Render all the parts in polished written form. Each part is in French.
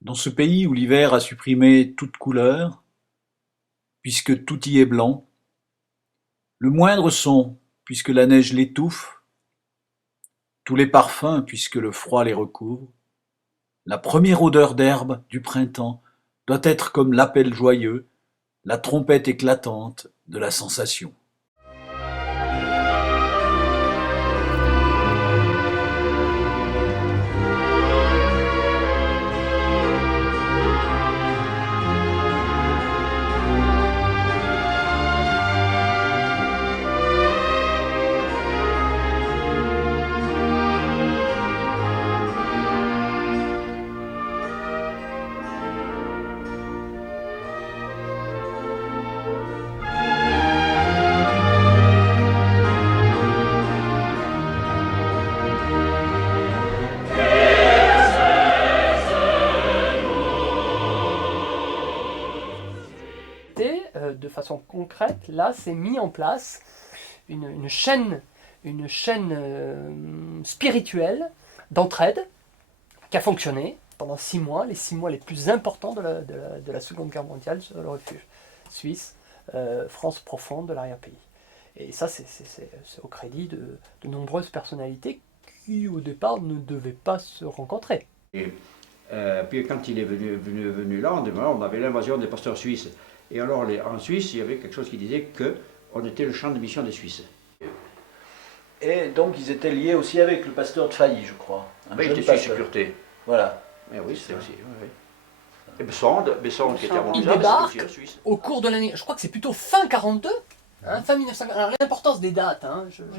Dans ce pays où l'hiver a supprimé toute couleur, puisque tout y est blanc, le moindre son, puisque la neige l'étouffe, tous les parfums, puisque le froid les recouvre, la première odeur d'herbe du printemps doit être comme l'appel joyeux, la trompette éclatante de la sensation. De façon concrète, là, c'est mis en place une chaîne spirituelle d'entraide qui a fonctionné pendant 6 mois, les 6 mois les plus importants de la Seconde Guerre mondiale sur le refuge suisse, France profonde de l'arrière-pays. Et ça, c'est au crédit de nombreuses personnalités qui, au départ, ne devaient pas se rencontrer. Et, puis quand il est venu là, on avait l'invasion des pasteurs suisses. Et alors, en Suisse, il y avait quelque chose qui disait qu'on était le champ de mission des Suisses. Et donc ils étaient liés aussi avec le pasteur de Failly, je crois. Oui, il était suisse sécurité. Voilà. Mais oui, c'était aussi. Oui, oui. Et Besson qui était à Il Monza, débarque c'était Suisse. au cours de l'année, je crois que c'est plutôt fin 42, fin 1940. Alors l'importance des dates,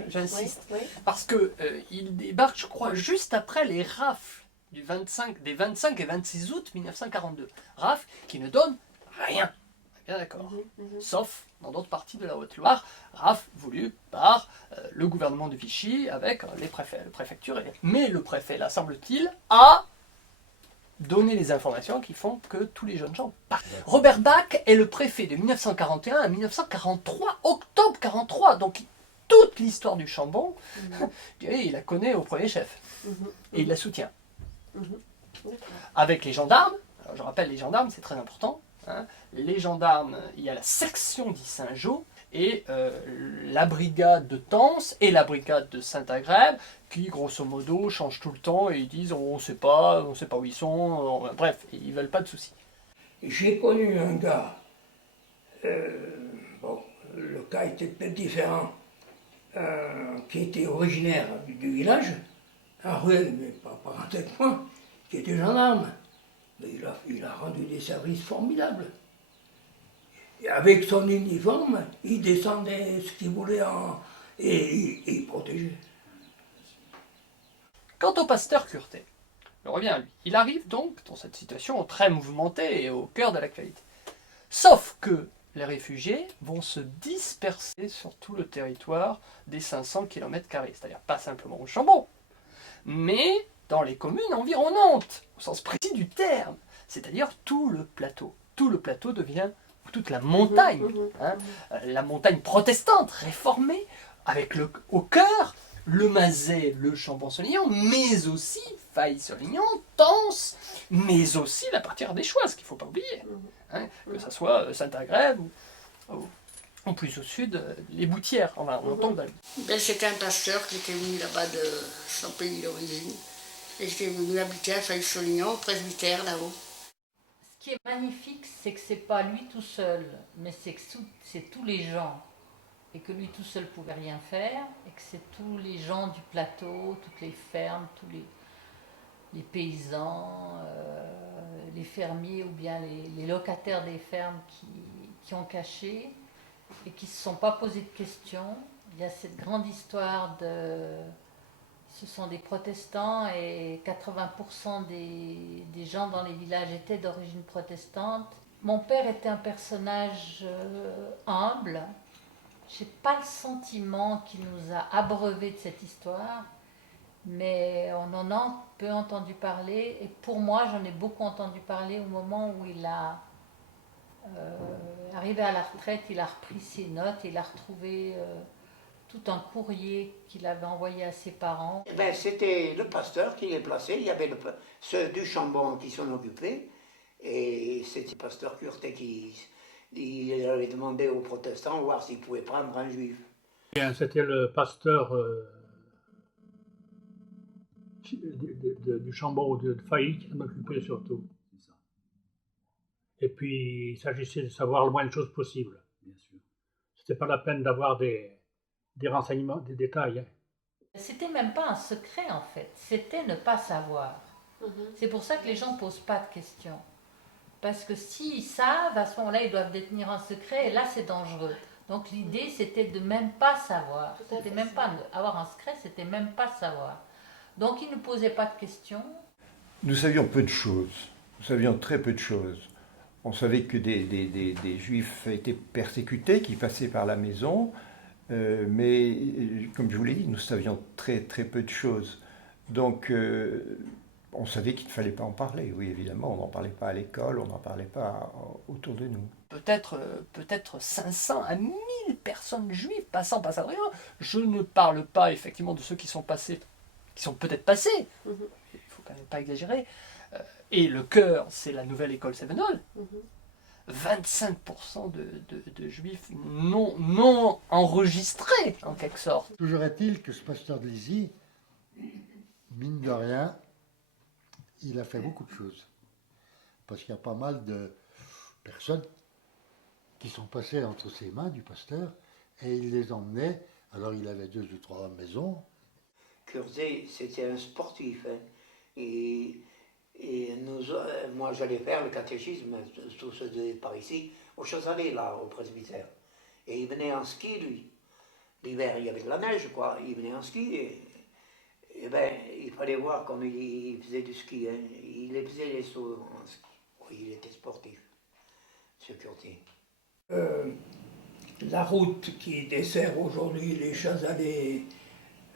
j'insiste, Oui. parce que il débarque, je crois, juste après les rafles des 25 et 26 août 1942. Rafles qui ne donnent rien. Bien d'accord. Sauf dans d'autres parties de la Haute-Loire, rafles voulues par le gouvernement de Vichy avec les préfets, le préfecture. Mais le préfet, là, semble-t-il, a donner les informations qui font que tous les jeunes gens partent. Robert Bach est le préfet de 1941 à 1943, octobre 43, donc toute l'histoire du Chambon, il la connaît au premier chef, et il la soutient. Avec les gendarmes, alors je rappelle les gendarmes, c'est très important, les gendarmes, il y a la section d'Issingeaux, et la brigade de Tence et la brigade de Saint-Agrève, qui grosso modo changent tout le temps et ils disent on ne sait pas où ils sont, bref, ils veulent pas de soucis. J'ai connu un gars, bon, le cas était peut-être différent, qui était originaire du village, un ruelle, mais pas parenté avec moi, qui était gendarme. Mais il a rendu des services formidables. Et avec son uniforme, il descendait ce qu'il voulait et il protégeait. Quant au pasteur Curté, je reviens à lui. Il arrive donc dans cette situation très mouvementée et au cœur de l'actualité. Sauf que les réfugiés vont se disperser sur tout le territoire des 500 km², c'est-à-dire pas simplement au Chambon, mais dans les communes environnantes, au sens précis du terme, c'est-à-dire tout le plateau. Tout le plateau devient toute la montagne, la montagne protestante, réformée, avec au cœur le Mazet, le Chambon-sur-Lignon, mais aussi Failly-sur-Lignon, Tence, mais aussi la partie ardéchoise, qu'il ne faut pas oublier, que ce soit Saint-Agrève ou plus au sud, les Boutières, on entend dans C'était un pasteur qui était venu là-bas de son pays d'origine. Et qui était venu habiter à Failly-sur-Lignon, au presbytère là-haut. Ce qui est magnifique, c'est que c'est pas lui tout seul, mais c'est que c'est tous les gens. Et que lui tout seul pouvait rien faire, et que c'est tous les gens du plateau, toutes les fermes, tous les paysans, les fermiers ou bien les locataires des fermes qui ont caché et qui ne se sont pas posé de questions. Il y a cette grande histoire ce sont des protestants et 80% des gens dans les villages étaient d'origine protestante. Mon père était un personnage humble. Je n'ai pas le sentiment qu'il nous a abreuvés de cette histoire, mais on en a un peu entendu parler, et pour moi, j'en ai beaucoup entendu parler au moment où il a, arrivé à la retraite, il a repris ses notes, il a retrouvé tout un courrier qu'il avait envoyé à ses parents. Eh ben, c'était le pasteur qui les plaçait, il y avait ceux du Chambon qui s'en occupaient, et c'était le pasteur Curté qui il avait demandé aux protestants voir s'ils pouvaient prendre un juif. Bien, c'était le pasteur du Chambon ou de Failly qui s'en occupait surtout. Et puis, il s'agissait de savoir le moins de choses possible. Bien sûr. C'était pas la peine d'avoir des renseignements, des détails. Hein. C'était même pas un secret en fait, c'était ne pas savoir. C'est pour ça que les gens ne posent pas de questions. Parce que s'ils savent, à ce moment-là, ils doivent détenir un secret et là, c'est dangereux. Donc l'idée, c'était de même pas savoir. C'était même pas avoir un secret, c'était même pas savoir. Donc ils ne posaient pas de questions. Nous savions peu de choses. Nous savions très peu de choses. On savait que des juifs étaient persécutés, qui passaient par la maison, mais comme je vous l'ai dit, nous savions très très peu de choses. Donc on savait qu'il ne fallait pas en parler, oui évidemment, on n'en parlait pas à l'école, on n'en parlait pas autour de nous. Peut-être 500 à 1000 personnes juives passant par Saint-Adrien. Je ne parle pas effectivement de ceux qui sont passés, qui sont peut-être passés, il ne faut quand même pas exagérer. Et le cœur, c'est la nouvelle école Sévenol. 25% de juifs non enregistrés, en quelque sorte. Toujours est-il que ce pasteur de Lizy, mine de rien, il a fait beaucoup de choses. Parce qu'il y a pas mal de personnes qui sont passées entre ses mains du pasteur et il les emmenait. Alors il avait 2 ou 3 maisons. Curté, c'était un sportif. Hein. Et moi, j'allais faire le catéchisme, tous ceux par ici, au Chazalais, là, au presbytère. Et il venait en ski, lui. L'hiver, il y avait de la neige, quoi. Il venait en ski et ben, il fallait voir comment il faisait du ski. Hein. Il faisait les sauts en ski. Il était sportif, ce Curté. La route qui dessert aujourd'hui les Chazalais,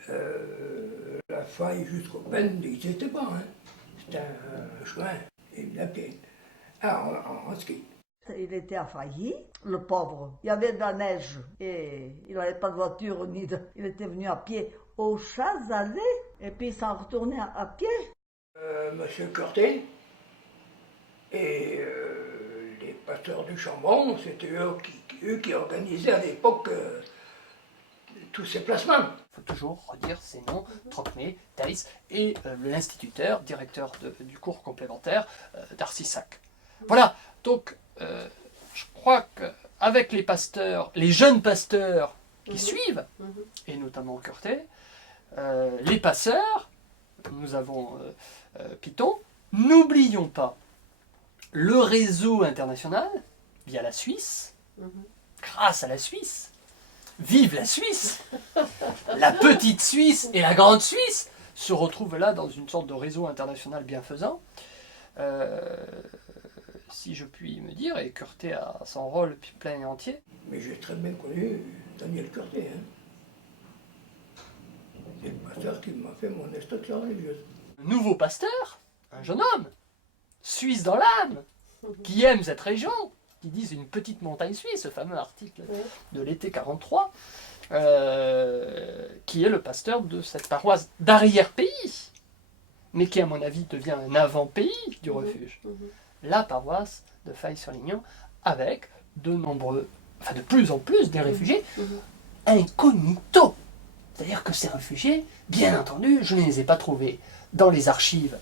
la Faille jusqu'au Pen, ils n'étaient pas. Hein. C'était un chemin, et à pied, en ski. Il était à Failly, le pauvre. Il y avait de la neige et il n'avait pas de voiture ni de... Il était venu à pied au Chazalais et puis il s'en retournait à pied. Monsieur Curté et les pasteurs du Chambon, c'était eux qui organisaient à l'époque tous ces placements. Il faut toujours redire ces noms, Trocmé, Thaïs et l'instituteur, directeur du cours complémentaire, Darcy Sack. Voilà, donc je crois qu'avec les pasteurs, les jeunes pasteurs qui suivent, et notamment Curté, les passeurs, nous avons Piton, n'oublions pas le réseau international via la Suisse, grâce à la Suisse. Vive la Suisse! La petite Suisse et la grande Suisse se retrouvent là dans une sorte de réseau international bienfaisant. Si je puis me dire, et Curté a son rôle plein et entier. Mais j'ai très bien connu Daniel Curté. Hein. C'est le pasteur qui m'a fait mon instruction religieuse. Nouveau pasteur, un jeune homme, suisse dans l'âme, qui aime cette région, qui disent une petite montagne suisse, ce fameux article de l'été 43, qui est le pasteur de cette paroisse d'arrière-pays, mais qui à mon avis devient un avant-pays du refuge. La paroisse de Faye-sur-Lignon, avec de plus en plus des réfugiés incognito. C'est-à-dire que ces réfugiés, bien entendu, je ne les ai pas trouvés dans les archives.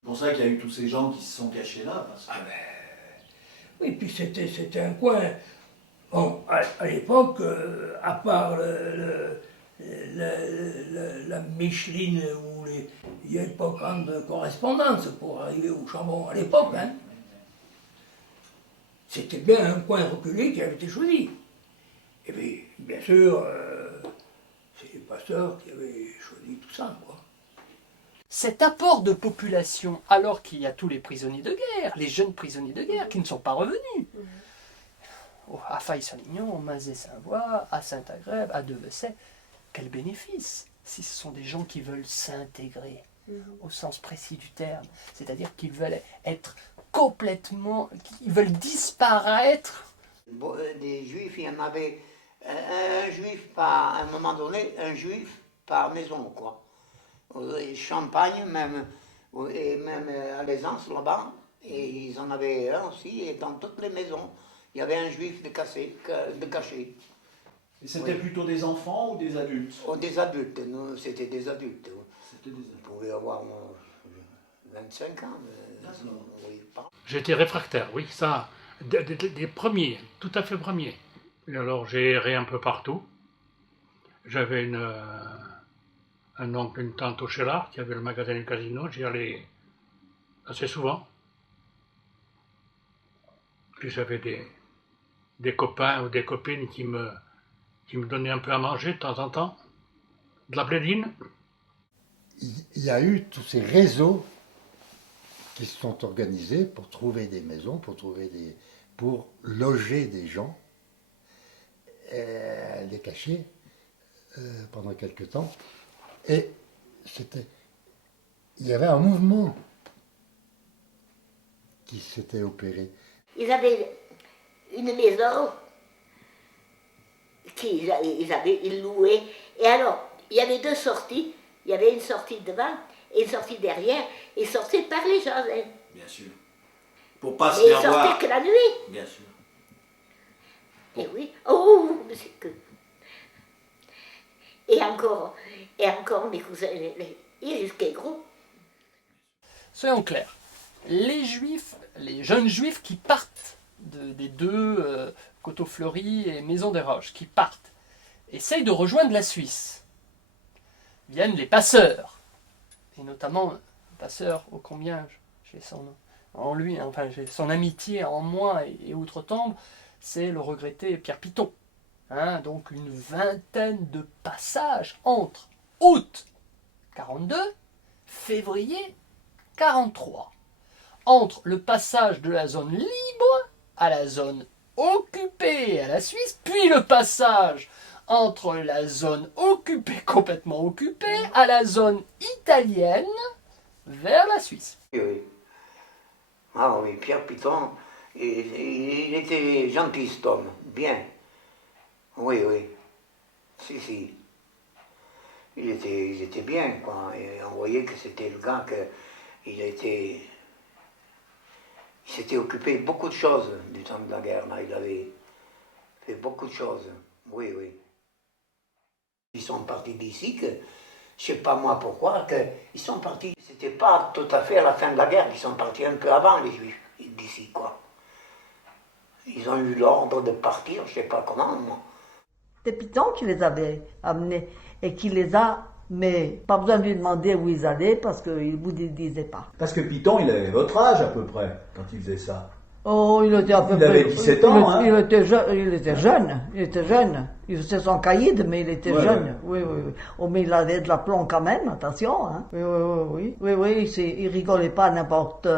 C'est pour ça qu'il y a eu tous ces gens qui se sont cachés là. Parce que... Oui, puis c'était un coin. Bon, à l'époque, à part la Micheline, où il n'y avait pas grande correspondance pour arriver au Chambon à l'époque. Hein. c'était bien un coin reculé qui avait été choisi. Et puis, bien sûr, c'est les pasteurs qui avaient choisi tout ça, quoi. Cet apport de population, alors qu'il y a tous les prisonniers de guerre, les jeunes prisonniers de guerre qui ne sont pas revenus, à Faye-Salignon, au Mazet-Savoie, à Saint-Agrève, à Devesset, quel bénéfice si ce sont des gens qui veulent s'intégrer au sens précis du terme, c'est-à-dire qu'ils veulent être complètement, ils veulent disparaître. Des juifs, il y en avait un juif par, à un moment donné, un juif par maison, quoi. Et Champagne, même, et même à l'Aisance, là-bas, et ils en avaient un aussi, et dans toutes les maisons, il y avait un juif de caché. Et c'était plutôt des enfants ou des adultes? Oh, des adultes, nous, c'était des adultes. C'était des adultes. On pouvait avoir 25 ans. Oui, J'étais réfractaire, oui, ça, des premiers, tout à fait premiers. Et alors j'ai erré un peu partout. J'avais un oncle, une tante au Chélar qui avait le magasin du casino, j'y allais assez souvent. Puis j'avais des copains ou des copines qui me donnaient un peu à manger de temps en temps, de la blédine. Il y a eu tous ces réseaux qui se sont organisés pour trouver des maisons, pour loger des gens, les cacher pendant quelque temps. Et il y avait un mouvement qui s'était opéré. Ils avaient une maison qu'ils louaient. Et alors, il y avait deux sorties. Il y avait une sortie devant et une sortie derrière. Ils sortaient par les jardins. Bien sûr. Pour pas se Mais ils faire voir. sortaient que la nuit. Bien sûr. Et oui. Oh, mais c'est que... Et encore mes cousins, ils risquaient gros. Soyons clairs, les juifs, les jeunes juifs qui partent des deux Coteaux-Fleury et Maison des Roches, qui partent, essayent de rejoindre la Suisse. Viennent les passeurs, et notamment un passeur ô combien j'ai son amitié en moi et outre-tombe, c'est le regretté Pierre Piton. Donc une vingtaine de passages entre août 42, février 43. Entre le passage de la zone libre à la zone occupée à la Suisse, puis le passage entre la zone occupée, complètement occupée, à la zone italienne vers la Suisse. Oui. Ah oui, Pierre Piton, il était gentil cet homme, bien. Oui, oui. Si. Il était bien, quoi. Et on voyait que c'était le gars il s'était occupé de beaucoup de choses du temps de la guerre, là. Il avait fait beaucoup de choses. Oui, oui. Ils sont partis d'ici, que je sais pas moi pourquoi, qu'ils sont partis. C'était pas tout à fait à la fin de la guerre, ils sont partis un peu avant, les Juifs, d'ici, quoi. Ils ont eu l'ordre de partir, je sais pas comment, moi. C'est Piton qui les avait amenés et qui les a, mais pas besoin de lui demander où ils allaient parce qu'il ne vous disait pas. Parce que Piton, il avait votre âge à peu près quand il faisait ça. Oh, il était à peu Il près... avait 17 ans, il était jeune. Il faisait son caïd, mais il était jeune. Oui. Oh, mais il avait de l'aplomb quand même, attention. Hein. Oui. Il rigolait pas à n'importe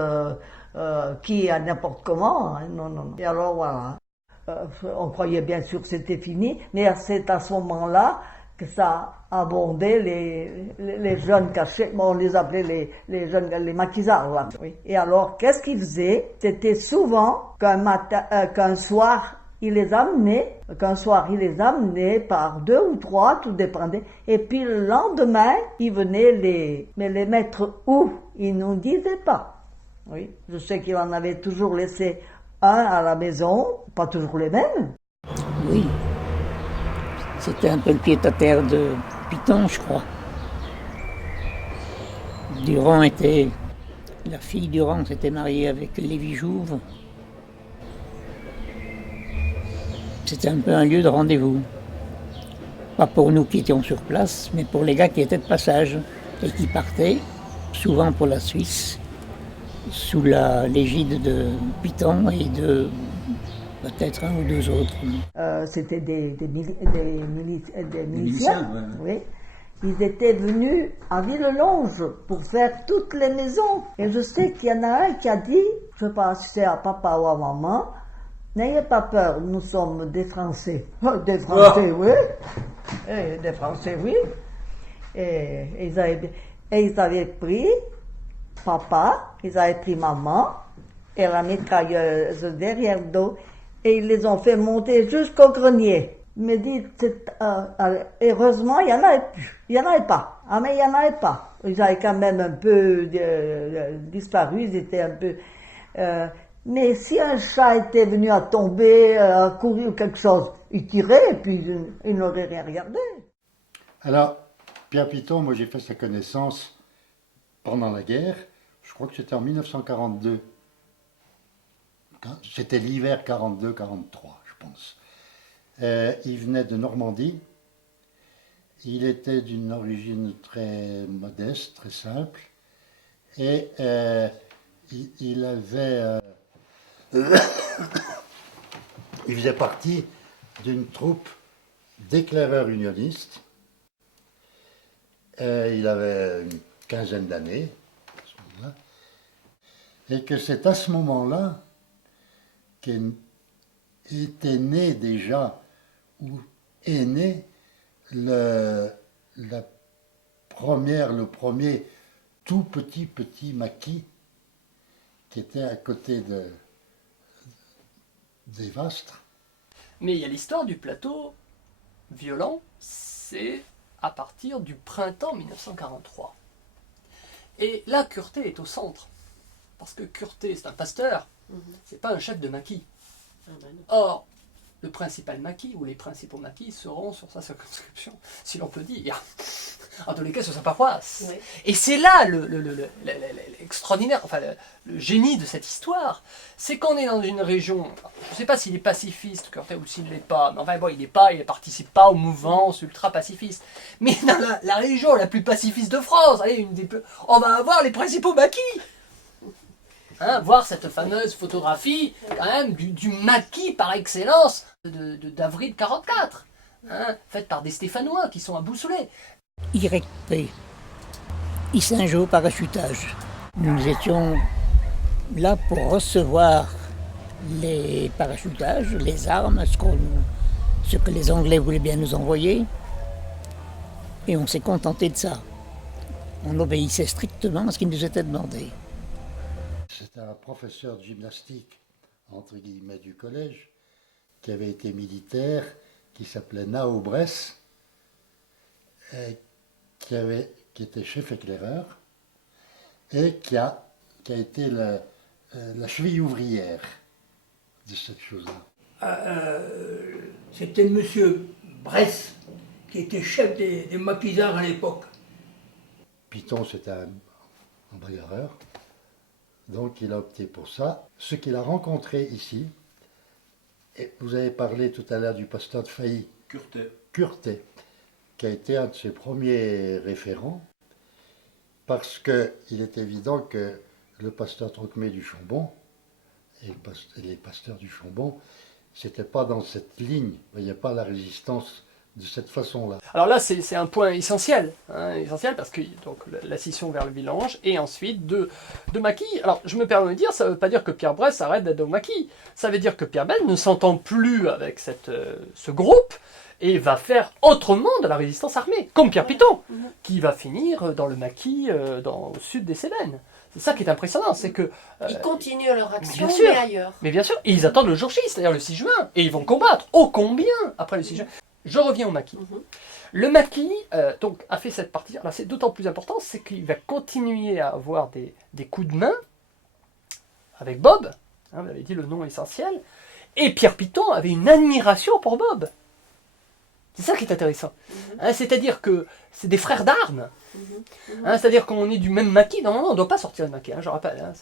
qui, à n'importe comment. Hein. Non. Et alors, voilà. On croyait bien sûr que c'était fini, mais c'est à ce moment-là que ça abondait les jeunes cachés, bon, on les appelait les jeunes, les maquisards, là. Oui. Et alors, qu'est-ce qu'ils faisaient? C'était souvent qu'un soir, ils les amenaient, par 2 ou 3, tout dépendait, et puis le lendemain, ils venaient les mettre où? Ils ne nous disaient pas. Oui. Je sais qu'il en avait toujours laissé un à la maison, pas toujours les mêmes. Oui, c'était un peu le pied-à-terre de Piton, je crois. La fille Durand s'était mariée avec Lévi Jouve. C'était un peu un lieu de rendez-vous. Pas pour nous qui étions sur place, mais pour les gars qui étaient de passage et qui partaient, souvent pour la Suisse, sous l'égide de Piton et de peut-être un ou deux autres. C'était des miliciens. Oui. Ils étaient venus à Villelonge pour faire toutes les maisons. Et je sais qu'il y en a un qui a dit, je ne sais pas si c'est à papa ou à maman, n'ayez pas peur, nous sommes des Français. Des Français, oui. Et des Français, oui. Et ils avaient pris papa, ils avaient pris maman et la mitrailleuse derrière d'eux et ils les ont fait monter jusqu'au grenier. Il me dit, heureusement, il n'y en avait plus. Il n'y en avait pas. Ah, mais il n'y en avait pas. Ils avaient quand même un peu disparu, ils étaient un peu... mais si un chat était venu à tomber, à courir ou quelque chose, il tirait et puis il n'aurait rien regardé. Alors, Pierre Piton, moi j'ai fait sa connaissance pendant la guerre. Je crois que c'était en 1942. C'était l'hiver 42-43, je pense. Il venait de Normandie. Il était d'une origine très modeste, très simple. Et il avait... il faisait partie d'une troupe d'éclaireurs unionistes. Il avait une quinzaine d'années, à ce moment-là. Et que c'est à ce moment-là qu'était né déjà, ou est né le premier tout petit maquis qui était à côté des Vastres. Mais il y a l'histoire du plateau violent, c'est à partir du printemps 1943. Et là, Curté est au centre. Parce que Curté, c'est un pasteur, c'est pas un chef de maquis. Or, le principal maquis, ou les principaux maquis, seront sur sa circonscription, si l'on peut dire. En tous les cas, sur sa paroisse. Oui. Et c'est là l'extraordinaire, enfin le génie de cette histoire. C'est qu'on est dans une région, je ne sais pas s'il est pacifiste, Curté, ou s'il ne l'est pas, mais enfin bon, il ne participe pas aux mouvances ultra-pacifistes. Mais dans la région la plus pacifiste de France, allez, on va avoir les principaux maquis. Hein, voir cette fameuse photographie, quand même, du maquis par excellence d'avril 44, hein, faite par des Stéphanois qui sont aboussolés. YP, Yssingeaux parachutage. Nous étions là pour recevoir les parachutages, les armes, ce que les Anglais voulaient bien nous envoyer, et on s'est contenté de ça. On obéissait strictement à ce qui nous était demandé. C'était un professeur de gymnastique, entre guillemets, du collège, qui avait été militaire, qui s'appelait Nao Bress, qui était chef éclaireur, et qui a été la cheville ouvrière de cette chose-là. C'était M. Bress, qui était chef des maquisards à l'époque. Piton, c'était un bagarreur. Donc il a opté pour ça. Ce qu'il a rencontré ici, et vous avez parlé tout à l'heure du pasteur de Failly, Curté, qui a été un de ses premiers référents, parce qu'il est évident que le pasteur Trocmé du Chambon et les pasteurs du Chambon, c'était pas dans cette ligne, il n'y a pas la résistance de cette façon-là. Alors là, c'est un point essentiel, essentiel parce que donc, la scission vers le Vilange et ensuite de maquis. Alors, je me permets de dire, ça ne veut pas dire que Pierre Bress arrête d'être au maquis. Ça veut dire que Pierre Belle ne s'entend plus avec ce groupe et va faire autrement de la résistance armée, comme Pierre Piton, qui va finir dans le maquis au sud des Cévennes. C'est ça qui est impressionnant, c'est que... ils continuent leur action, bien sûr, mais ailleurs. Mais bien sûr, et ils attendent le jour J, c'est-à-dire le 6 juin, et ils vont combattre, ô combien, après le 6 juin. Je reviens au maquis. Le maquis donc, a fait cette partie. Alors c'est d'autant plus important, c'est qu'il va continuer à avoir des coups de main avec Bob, hein, vous avez dit le nom essentiel, et Pierre Piton avait une admiration pour Bob. C'est ça qui est intéressant. Hein, c'est-à-dire que c'est des frères d'armes. Hein, c'est-à-dire qu'on est du même maquis. Normalement, on ne doit pas sortir le maquis, hein, je rappelle. Hein,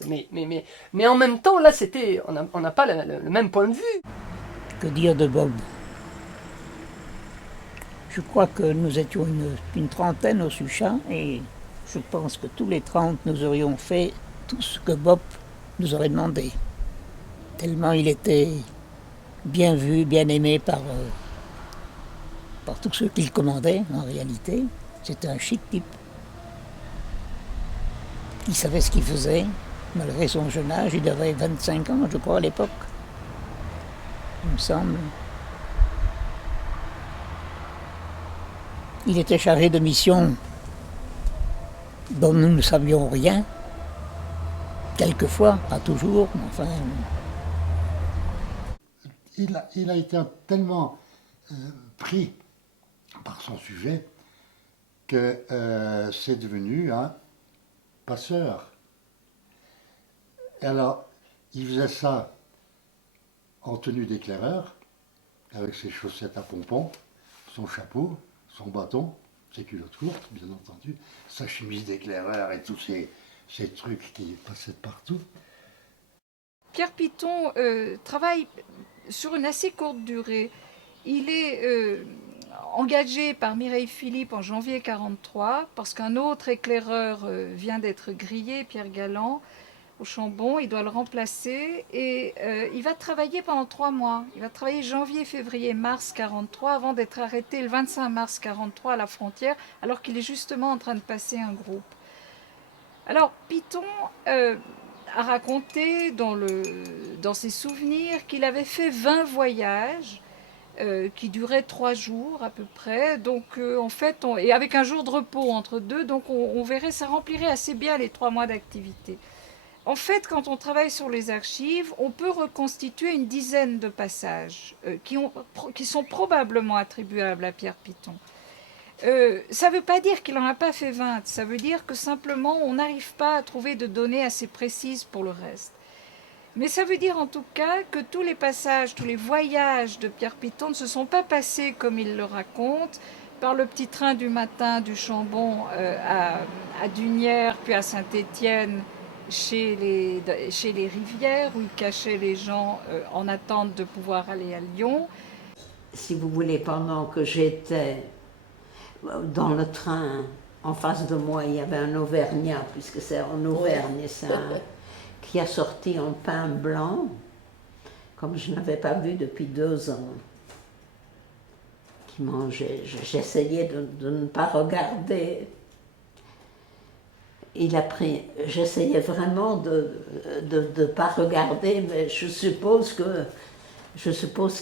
mais en même temps, là, on n'a pas le même point de vue. Que dire de Bob ? Je crois que nous étions une trentaine au Suchat et je pense que tous les 30 nous aurions fait tout ce que Bob nous aurait demandé. Tellement il était bien vu, bien aimé par tous ceux qu'il commandait, en réalité. C'était un chic type. Il savait ce qu'il faisait, malgré son jeune âge. Il avait 25 ans, je crois, à l'époque, il me semble. Il était chargé de missions dont nous ne savions rien. Quelquefois, pas toujours, mais enfin... Il a été tellement pris par son sujet que c'est devenu un passeur. Et alors, il faisait ça en tenue d'éclaireur, avec ses chaussettes à pompons, son chapeau, son bâton, ses culottes courtes, bien entendu, sa chemise d'éclaireur et tous ces trucs qui passaient de partout. Pierre Piton travaille sur une assez courte durée. Il est engagé par Mireille Philippe en janvier 1943 parce qu'un autre éclaireur vient d'être grillé, Pierre Galland, au Chambon. Il doit le remplacer et il va travailler pendant 3 mois. Il va travailler janvier, février, mars 1943 avant d'être arrêté le 25 mars 1943 à la frontière alors qu'il est justement en train de passer un groupe. Alors Piton a raconté dans ses souvenirs qu'il avait fait 20 voyages qui duraient 3 jours à peu près, donc en fait, et avec un jour de repos entre deux, donc on verrait, ça remplirait assez bien les 3 mois d'activité. En fait, quand on travaille sur les archives, on peut reconstituer une dizaine de passages qui sont probablement attribuables à Pierre Piton. Ça ne veut pas dire qu'il n'en a pas fait 20, ça veut dire que simplement on n'arrive pas à trouver de données assez précises pour le reste. Mais ça veut dire en tout cas que tous les passages, tous les voyages de Pierre Piton ne se sont pas passés comme il le raconte, par le petit train du matin du Chambon à Dunières, puis à Saint-Étienne, chez les Rivières, où il cachait les gens en attente de pouvoir aller à Lyon. Si vous voulez, pendant que j'étais dans le train, en face de moi, il y avait un Auvergnat, puisque c'est en Auvergne, qui a sorti en pain blanc, comme je n'avais pas vu depuis 2 ans, qui mangeait. J'essayais de ne pas regarder. J'essayais vraiment de ne pas regarder, mais je suppose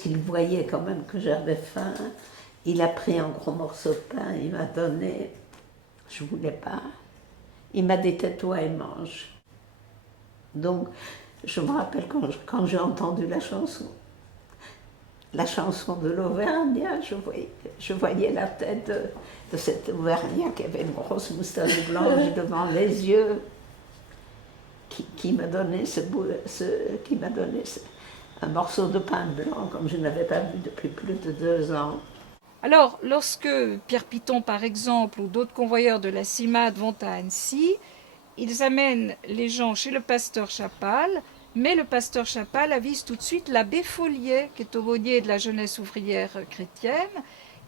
qu'il voyait quand même que j'avais faim. Il a pris un gros morceau de pain, il m'a donné, je ne voulais pas. Il m'a dit tais-toi et mange. Donc, je me rappelle quand j'ai entendu la chanson de l'Auvergnat, je voyais la tête de cet Auvergnat qui avait une grosse moustache blanche devant les yeux, qui m'a donné un morceau de pain blanc comme je n'avais pas vu depuis plus de 2 ans. Alors, lorsque Pierre Piton, par exemple, ou d'autres convoyeurs de la CIMAD vont à Annecy, ils amènent les gens chez le pasteur Chapal, mais le pasteur Chapal avise tout de suite l'abbé Folliet, qui est aumônier de la jeunesse ouvrière chrétienne.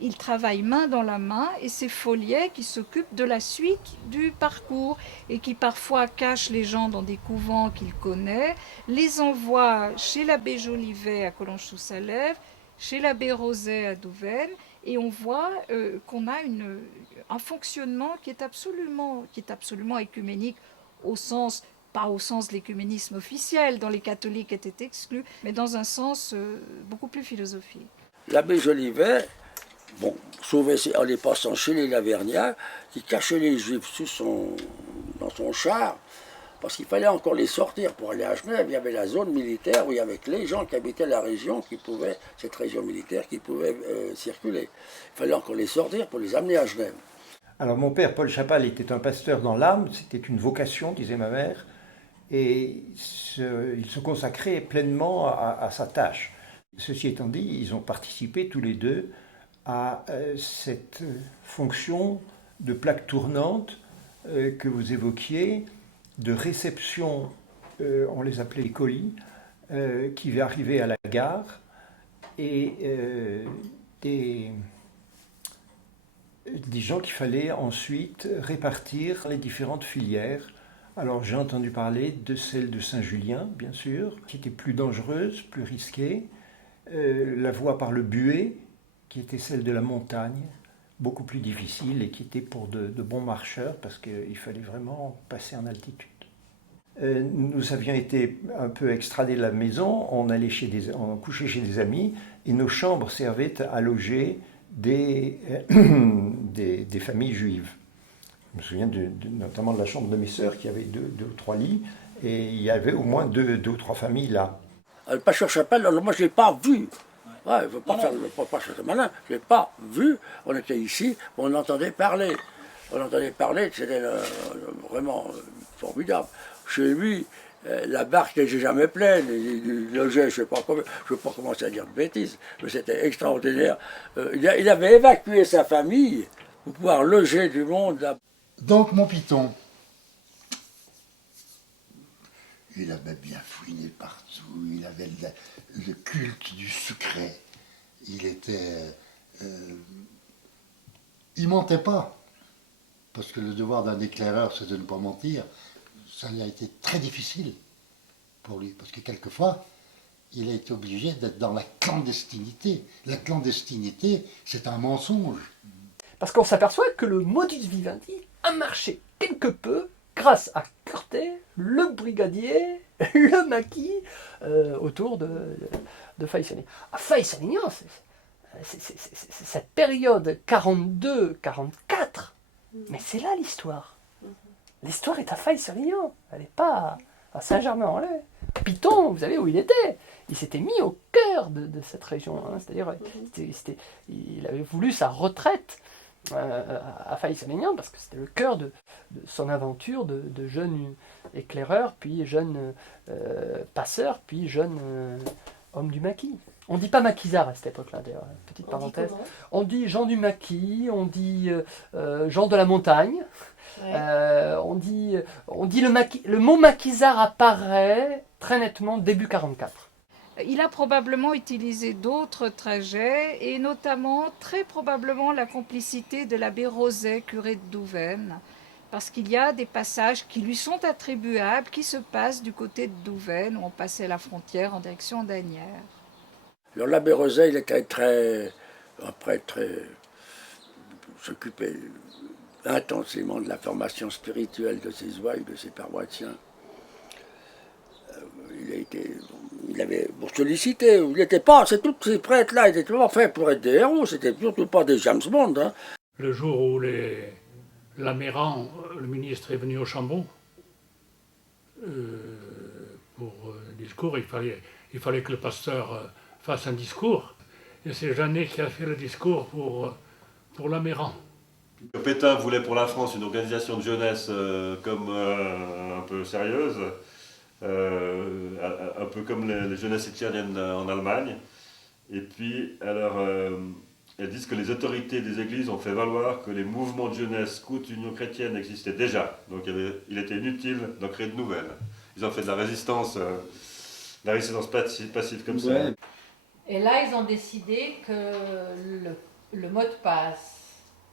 Il travaille main dans la main et c'est Folliet qui s'occupe de la suite du parcours et qui parfois cache les gens dans des couvents qu'il connaît, les envoie chez l'abbé Jolivet à Collonges-sous-Salève, chez l'abbé Roset à Douvaine, et on voit qu'on a un fonctionnement qui est absolument œcuménique pas au sens de l'écuménisme officiel, dont les catholiques étaient exclus, mais dans un sens beaucoup plus philosophique. L'abbé Jolivet, sauvait en les passant chez les Lavergnats, qui cachaient les Juifs dans son char, parce qu'il fallait encore les sortir pour aller à Genève. Il y avait la zone militaire où il y avait que les gens qui habitaient la région, cette région militaire, qui pouvaient circuler. Il fallait encore les sortir pour les amener à Genève. Alors mon père, Paul Chapal, était un pasteur dans l'âme, c'était une vocation, disait ma mère, et il se consacrait pleinement à sa tâche. Ceci étant dit, ils ont participé tous les deux à cette fonction de plaque tournante que vous évoquiez, de réception, on les appelait les colis, qui arrivaient à la gare, et des gens qu'il fallait ensuite répartir les différentes filières. Alors j'ai entendu parler de celle de Saint-Julien, bien sûr, qui était plus dangereuse, plus risquée, la voie par le buet, qui était celle de la montagne, beaucoup plus difficile et qui était pour de bons marcheurs parce qu'il fallait vraiment passer en altitude. Nous avions été un peu extradés de la maison, on couchait chez des amis et nos chambres servaient à loger des familles juives. Je me souviens notamment de la chambre de mes sœurs qui avait deux ou trois lits et il y avait au moins deux ou trois familles là. Le pasteur Chapelle, alors moi je ne l'ai pas vu. Ouais, il ne faut pas faire malin, je ne l'ai pas vu. On était ici, on entendait parler. On entendait parler, c'était vraiment formidable. Chez lui, la barque n'était jamais pleine, il logeait, je ne veux pas commencer à dire de bêtises, mais c'était extraordinaire. Il avait évacué sa famille pour pouvoir loger du monde là. Donc mon Piton, il avait bien fouiné partout, il avait le culte du secret, il était... il mentait pas, parce que le devoir d'un éclaireur c'est de ne pas mentir. Ça lui a été très difficile pour lui, parce que quelquefois, il a été obligé d'être dans la clandestinité. La clandestinité, c'est un mensonge. Parce qu'on s'aperçoit que le modus vivendi a marché quelque peu grâce à Curtet, le brigadier, le maquis, autour de Faye-Salignan. À Faye-Salignan, cette période 42-44, mais c'est là l'histoire. L'histoire est à Faye-Salignan, elle n'est pas à Saint-Germain-en-Laye. Piton, vous savez où il était? Il s'était mis au cœur de cette région, hein. C'est-à-dire il avait voulu sa retraite à Faye-Salignan parce que c'était le cœur de son aventure de jeune éclaireur, puis jeune passeur, puis jeune homme du maquis. On ne dit pas maquisard à cette époque-là, d'ailleurs, petite parenthèse. On dit Jean du maquis, on dit Jean de la montagne. Ouais. On dit le mot maquisard apparaît très nettement début 44. Il a probablement utilisé d'autres trajets et notamment très probablement la complicité de l'abbé Roset, curé de Douvaine, parce qu'il y a des passages qui lui sont attribuables, qui se passent du côté de Douvaine, où on passait la frontière en direction d'Asnières. Alors l'abbé Roset, il était très s'occupait intensément de la formation spirituelle de ses ouailles, de ses paroissiens. Il avait sollicité, il n'était pas, c'est tous ces prêtres-là, ils étaient pas faits pour être des héros, c'était surtout pas des James Bond. Hein. Le jour où l'Améran, le ministre, est venu au Chambon, pour le discours, il fallait que le pasteur fasse un discours, et c'est Jeannet qui a fait le discours pour l'Améran. Pétain voulait pour la France une organisation de jeunesse comme un peu sérieuse, un peu comme les jeunesses éthiopiennes en Allemagne. Et puis, alors, elles disent que les autorités des églises ont fait valoir que les mouvements de jeunesse, scouts, union chrétienne existaient déjà. Donc il était inutile d'en créer de nouvelles. Ils ont fait de la résistance passive comme ça. Ouais. Et là, ils ont décidé que le mot de passe,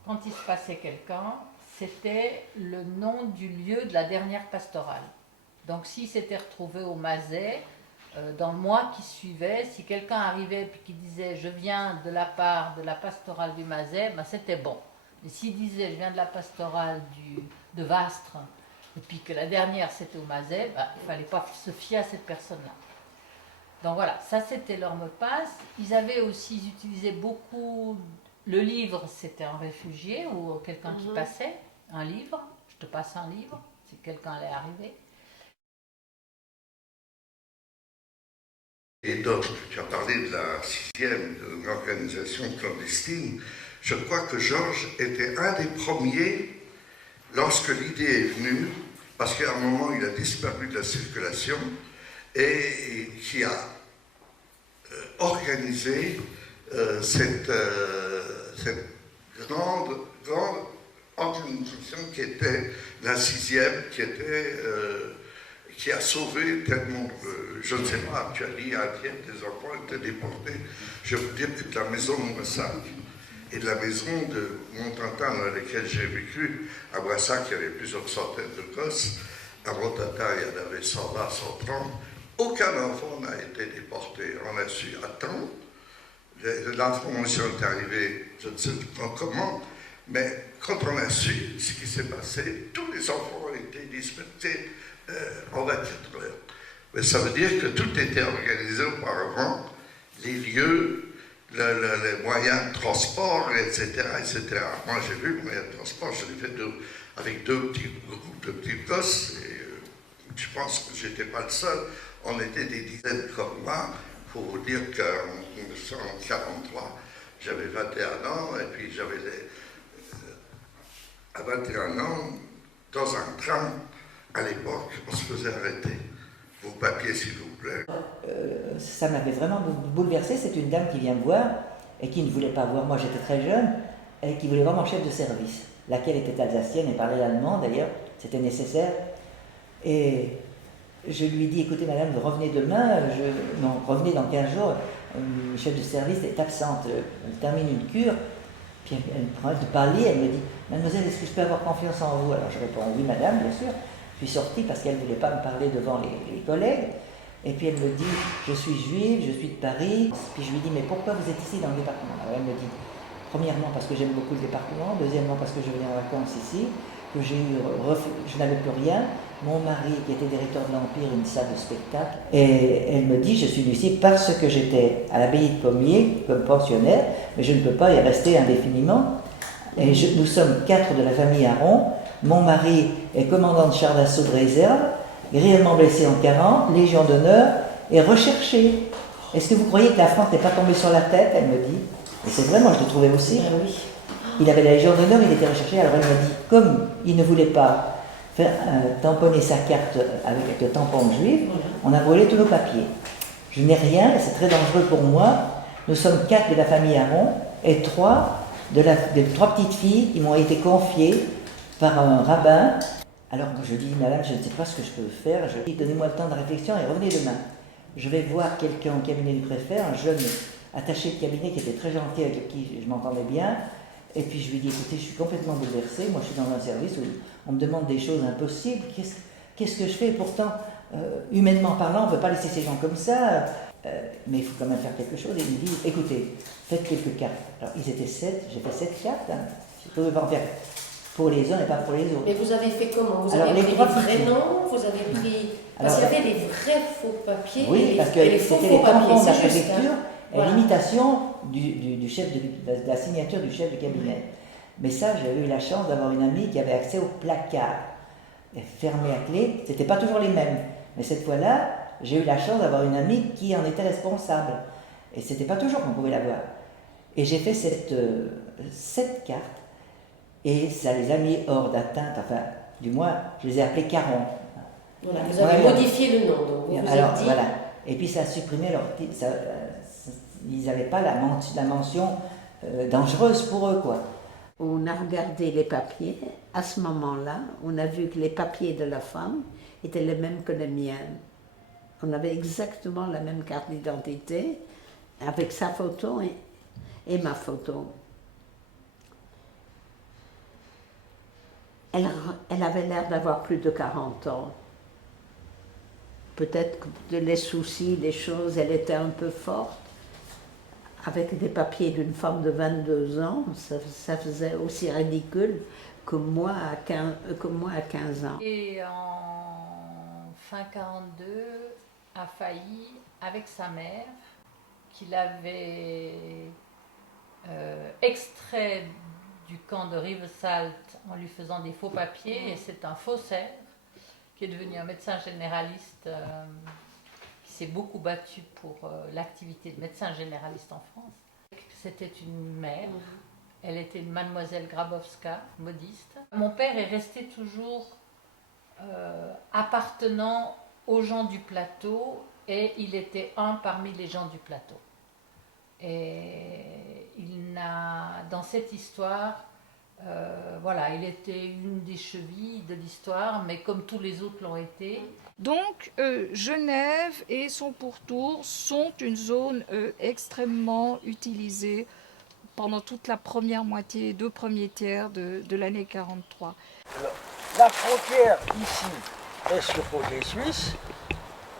quand il se passait quelqu'un, c'était le nom du lieu de la dernière pastorale. Donc s'il s'était retrouvé au Mazet, dans le mois qui suivait, si quelqu'un arrivait et qui disait « je viens de la part de la pastorale du Mazet », ben c'était bon. Et s'il disait « je viens de la pastorale de Vastre », et puis que la dernière c'était au Mazet, ben, il ne fallait pas se fier à cette personne-là. Donc voilà, ça c'était leur mot de passe. Ils utilisaient beaucoup... Le livre, c'était un réfugié ou quelqu'un qui passait, un livre. Je te passe un livre, si quelqu'un allait arriver. Et donc, tu as parlé de la 6e, de l'organisation clandestine. Je crois que Georges était un des premiers, lorsque l'idée est venue, parce qu'à un moment, il a disparu de la circulation, et qui a organisé cette grande organisation qui était la 6e, qui a sauvé tellement, je ne sais pas, tu as dit, un tiers des enfants étaient déportés. Je veux dire que de la maison de Brassac et de la maison de Montantin dans laquelle j'ai vécu, à Brassac, il y avait plusieurs centaines de gosses, à Montantin, il y en avait 120, 130. Aucun enfant n'a été déporté. On a su à temps L'information est arrivée, je ne sais pas comment, mais quand on a su ce qui s'est passé, tous les enfants ont été dispersés en 24 heures. Mais ça veut dire que tout était organisé auparavant, les lieux, les moyens de transport, etc., etc. Moi, j'ai vu les moyens de transport, je l'ai fait avec deux petits groupes de petits gosses, et je pense que je n'étais pas le seul. On était des dizaines comme moi. Il faut vous dire qu'en 1943, j'avais 21 ans, et puis j'avais à 21 ans, dans un train, à l'époque, on se faisait arrêter. Vos papiers, s'il vous plaît. Ça m'avait vraiment bouleversé. C'est une dame qui vient me voir et qui ne voulait pas voir. Moi, j'étais très jeune et qui voulait voir mon chef de service, laquelle était alsacienne et parlait allemand d'ailleurs. C'était nécessaire. Et je lui dis, écoutez madame, vous revenez demain, non, revenez dans 15 jours, le chef de service est absente, elle termine une cure, puis elle me prend de parler, elle me dit, mademoiselle, est-ce que je peux avoir confiance en vous? Alors je réponds, oui madame, bien sûr. Je suis sortie parce qu'elle ne voulait pas me parler devant les collègues, et puis elle me dit, je suis juive, je suis de Paris, puis je lui dis, mais pourquoi vous êtes ici dans le département? Alors elle me dit, premièrement parce que j'aime beaucoup le département, deuxièmement parce que je venais en vacances ici, que je n'avais plus rien, mon mari qui était directeur de l'Empire, une salle de spectacle, et elle me dit, je suis ici parce que j'étais à l'abbaye de Pommier comme pensionnaire, mais je ne peux pas y rester indéfiniment, et nous sommes 4 de la famille Aron, mon mari est commandant de char d'assaut de réserve, grièvement blessé en 40, Légion d'honneur, et recherché. Est-ce que vous croyez que la France n'est pas tombée sur la tête? Elle me dit, et c'est vrai, moi je le trouvais aussi. Oui. Il avait la Légion d'honneur, il était recherché, alors elle m'a dit, comme il ne voulait pas faire tamponner sa carte avec le tampon juif, on a brûlé tous nos papiers. Je n'ai rien, et c'est très dangereux pour moi. Nous sommes 4 de la famille Aron, et 3 petites filles qui m'ont été confiées par un rabbin. Alors je dis, madame, je ne sais pas ce que je peux faire, je dis, donnez-moi le temps de réflexion et revenez demain. Je vais voir quelqu'un au cabinet du préfet, un jeune attaché de cabinet qui était très gentil, avec qui je m'entendais bien. Et puis je lui dis, écoutez, je suis complètement bouleversée, moi je suis dans un service où on me demande des choses impossibles, qu'est-ce que je fais? Pourtant, humainement parlant, on ne peut pas laisser ces gens comme ça, mais il faut quand même faire quelque chose. Et il me dit, écoutez, faites quelques cartes. Alors ils étaient 7, j'ai fait 7 cartes, hein. Je ne pouvais pas en faire pour les uns et pas pour les autres. Mais vous avez fait comment? Vous Alors, avez les pris trois des vrais petits. noms? Vous avez pris... Parce qu'il y avait des vrais faux papiers Oui, parce que et les faux c'était les papiers, tampons de la c'est juste. préfecture et Voilà. l'imitation du chef de la signature du chef de cabinet. Mais ça, j'avais eu la chance d'avoir une amie qui avait accès au placard, fermé à clé. C'était pas toujours les mêmes, mais cette fois-là, j'ai eu la chance d'avoir une amie qui en était responsable. Et c'était pas toujours qu'on pouvait l'avoir. Et j'ai fait cette carte, et ça les a mis hors d'atteinte, enfin, du moins, je les ai appelés Caron. Voilà, vous avez modifié le nom, donc vous vous Alors, êtes dit... voilà. Et puis ça a supprimé leur... ils n'avaient pas la mention dangereuse pour eux, quoi. On a regardé les papiers. À ce moment-là, on a vu que les papiers de la femme étaient les mêmes que les miennes. On avait exactement la même carte d'identité, avec sa photo et ma photo. Elle avait l'air d'avoir plus de 40 ans. Peut-être que les soucis, les choses, elle était un peu forte. Avec des papiers d'une femme de 22 ans, ça faisait aussi ridicule que moi à 15 ans. Et en fin 42, a failli avec sa mère, qu'il avait extrait du camp de Rivesalt en lui faisant des faux papiers, et c'est un faussaire qui est devenu un médecin généraliste qui s'est beaucoup battu pour l'activité de médecin généraliste en France. C'était une mère, elle était une mademoiselle Grabowska, modiste. Mon père est resté toujours appartenant aux gens du plateau, et il était un parmi les gens du plateau. Et il n'a, dans cette histoire, voilà, il était une des chevilles de l'histoire, mais comme tous les autres l'ont été. Donc, Genève et son pourtour sont une zone extrêmement utilisée pendant toute la première moitié, 2 premiers tiers de l'année 43. Alors, la frontière ici est sur côté suisse.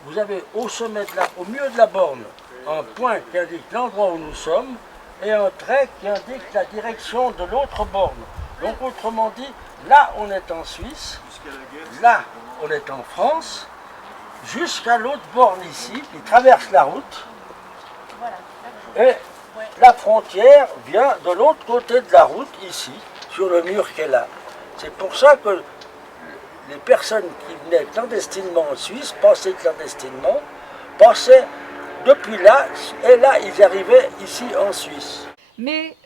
Vous avez au sommet, au milieu de la borne, un point qui indique l'endroit où nous sommes et un trait qui indique la direction de l'autre borne. Donc autrement dit, là on est en Suisse, là on est en France, jusqu'à l'autre borne ici, qui traverse la route. Et la frontière vient de l'autre côté de la route, ici, sur le mur qui est là. C'est pour ça que les personnes qui venaient clandestinement en Suisse, passaient clandestinement, passaient depuis là, et là ils arrivaient ici en Suisse. Mais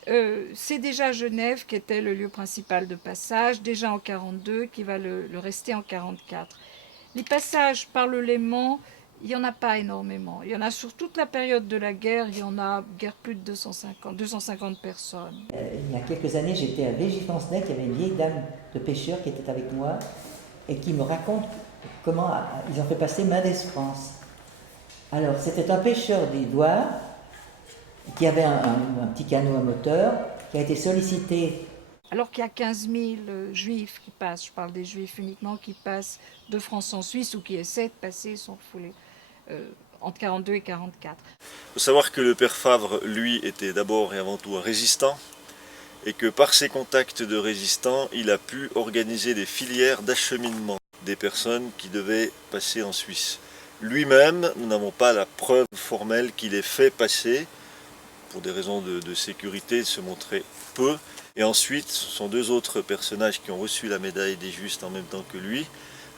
c'est déjà Genève qui était le lieu principal de passage, déjà en 1942, qui va le rester en 1944. Les passages par le Léman, il n'y en a pas énormément. Il y en a sur toute la période de la guerre, il y en a guère plus de 250 personnes. Il y a quelques années, j'étais à Villegy-Fontenay, il y avait une vieille dame de pêcheurs qui était avec moi et qui me raconte comment ils ont fait passer Mendes France. Alors, c'était un pêcheur d'Édouard qui avait un petit canot à moteur, qui a été sollicité. Alors qu'il y a 15 000 juifs qui passent, je parle des juifs uniquement, qui passent de France en Suisse ou qui essaient de passer sans foulée entre 42 et 44. Il faut savoir que le père Favre, lui, était d'abord et avant tout un résistant et que par ses contacts de résistants, il a pu organiser des filières d'acheminement des personnes qui devaient passer en Suisse. Lui-même, nous n'avons pas la preuve formelle qu'il ait fait passer, pour des raisons de sécurité, se montrer peu. Et ensuite, ce sont deux autres personnages qui ont reçu la médaille des Justes en même temps que lui,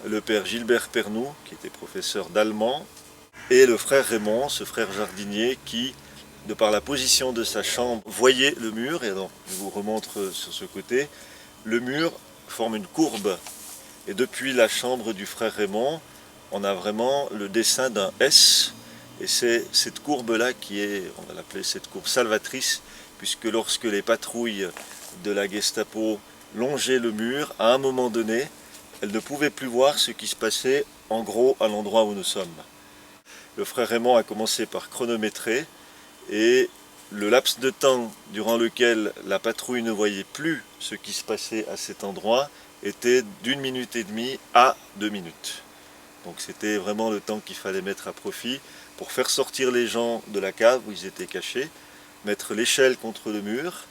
le père Gilbert Pernoud, qui était professeur d'allemand, et le frère Raymond, ce frère jardinier qui, de par la position de sa chambre, voyait le mur, et alors je vous remontre sur ce côté, le mur forme une courbe. Et depuis la chambre du frère Raymond, on a vraiment le dessin d'un S, et c'est cette courbe-là qui est, on va l'appeler cette courbe salvatrice, puisque lorsque les patrouilles de la Gestapo longeaient le mur, à un moment donné, elles ne pouvaient plus voir ce qui se passait en gros à l'endroit où nous sommes. Le frère Raymond a commencé par chronométrer, et le laps de temps durant lequel la patrouille ne voyait plus ce qui se passait à cet endroit était d'1 minute et demie à 2 minutes. Donc c'était vraiment le temps qu'il fallait mettre à profit pour faire sortir les gens de la cave où ils étaient cachés, mettre l'échelle contre le mur,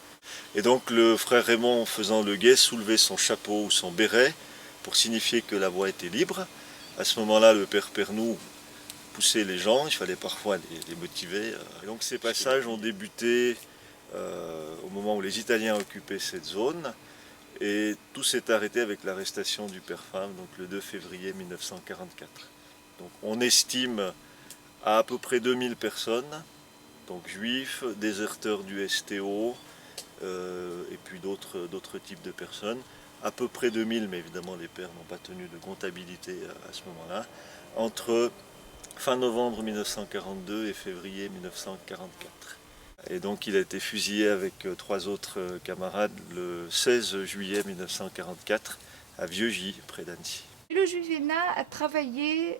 et donc le frère Raymond, faisant le guet, soulevait son chapeau ou son béret pour signifier que la voie était libre. À ce moment-là, le père Pernoud poussait les gens, il fallait parfois les motiver. Et donc ces passages ont débuté au moment où les Italiens occupaient cette zone, et tout s'est arrêté avec l'arrestation du père Favre, donc le 2 février 1944. Donc on estime à peu près 2000 personnes, donc juifs, déserteurs du STO, et puis d'autres types de personnes. À peu près 2000, mais évidemment les pères n'ont pas tenu de comptabilité à ce moment-là, entre fin novembre 1942 et février 1944. Et donc il a été fusillé avec 3 autres camarades le 16 juillet 1944 à Vieux-Gy, près d'Annecy. Le Juvénat a travaillé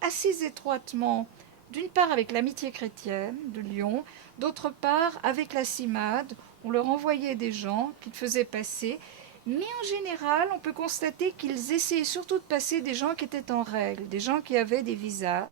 assez étroitement, d'une part avec l'Amitié chrétienne de Lyon, d'autre part avec la CIMAD. On leur envoyait des gens qu'ils faisaient passer, mais en général, on peut constater qu'ils essayaient surtout de passer des gens qui étaient en règle, des gens qui avaient des visas.